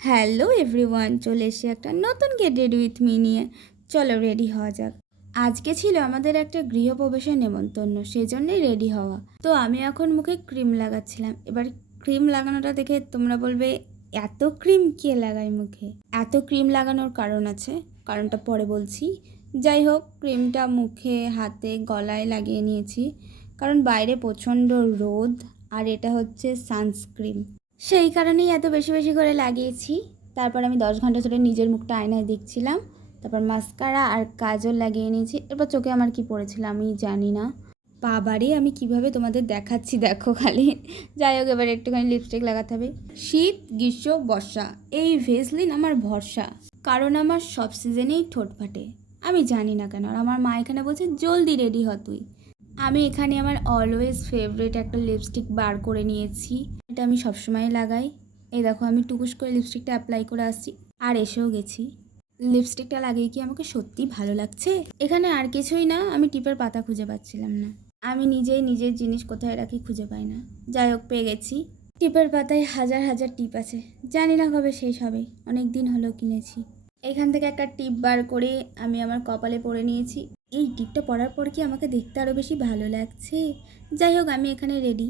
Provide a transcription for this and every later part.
Hello everyone, চলে এসে একটা নতুন গেট রেডি উইথ মি নিয়ে। চলো রেডি হওয়া যাক। আজকে ছিল আমাদের একটা গৃহপ্রবেশের নেমন্তন্ন, সেই জন্যই রেডি হওয়া। তো আমি এখন মুখে ক্রিম লাগাচ্ছিলাম। এবার ক্রিম লাগানোটা দেখে তোমরা বলবে এত ক্রিম কে লাগায় মুখে। এত ক্রিম লাগানোর কারণ আছে, কারণটা পরে বলছি। যাই হোক, ক্রিমটা মুখে, হাতে, গলায় লাগিয়ে নিয়েছি, কারণ বাইরে প্রচণ্ড রোদ আর এটা হচ্ছে সানস্ক্রিন, সেই কারণেই এত বেশি বেশি করে লাগিয়েছি। তারপর আমি 10 ঘন্টা ধরে নিজের মুখটা আয়নায় দেখছিলাম। তারপর মাস্কারা আর কাজল লাগিয়ে নিয়েছি। এরপর চোখে আমার কি পড়েছিল আমি জানি না। বাবারে, আমি কিভাবে তোমাদের দেখাচ্ছি দেখো খালি। যাই হোক, এবার একটুখানি লিপস্টিক লাগাতে হবে। শীত, গ্রীষ্ম, বর্ষা, এই ভেসলিন আমার ভরসা, কারণ আমার সব সিজনেই ঠোঁট ফাটে। আমি জানি না কেন। আর আমার মা এখানে বলছে জলদি রেডি হ তুই। আমি এখানে আমার অলওয়েজ ফেভারিট একটা লিপস্টিক বার করে নিয়েছি। এটা আমি সবসময় লাগাই। এই দেখো, আমি টুকুস করে লিপস্টিকটা অ্যাপ্লাই করে আসছি আর এসেও গেছি। লিপস্টিকটা লাগিয়ে কি আমাকে সত্যি ভালো লাগছে? এখানে আর কিছুই না, আমি টিপের পাতা খুঁজে পাচ্ছিলাম না। আমি নিজেই নিজের জিনিস কোথায় রাখি খুঁজে পাই না। যাই হোক, পেয়ে গেছি। টিপের পাতায় হাজার হাজার টিপ আছে, জানি না কবে শেষ হবে। অনেক দিন হলো কিনেছি। এখান থেকে একটা টিপ বার করে আমি আমার কপালে পরে নিয়েছি। এই টিপটা পরার পর কি আমাকে দেখতে আরও বেশি ভালো লাগছে। যাই হোক, আমি এখানে রেডি।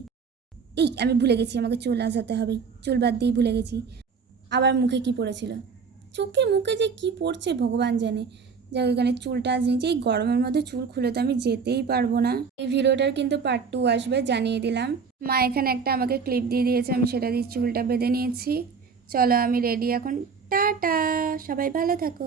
আমি ভুলে গেছি, আমাকে চুল আসাতে হবে। চুল বাদ দিয়ে ভুলে গেছি। আবার মুখে কি পড়েছিল, চোখে মুখে যে কি পড়ছে ভগবান জানে। যাই হোক, এখানে চুলটা আজ নিচে। এই গরমের মধ্যে চুল খুলে তো আমি যেতেই পারবো না। এই ভিডিওটার কিন্তু পার্ট 2 আসবে, জানিয়ে দিলাম। মা এখানে একটা আমাকে ক্লিপ দিয়ে দিয়েছে, আমি সেটা দিয়ে চুলটা বেঁধে নিয়েছি। চলো, আমি রেডি এখন। টাটা, সবাই ভালো থাকো।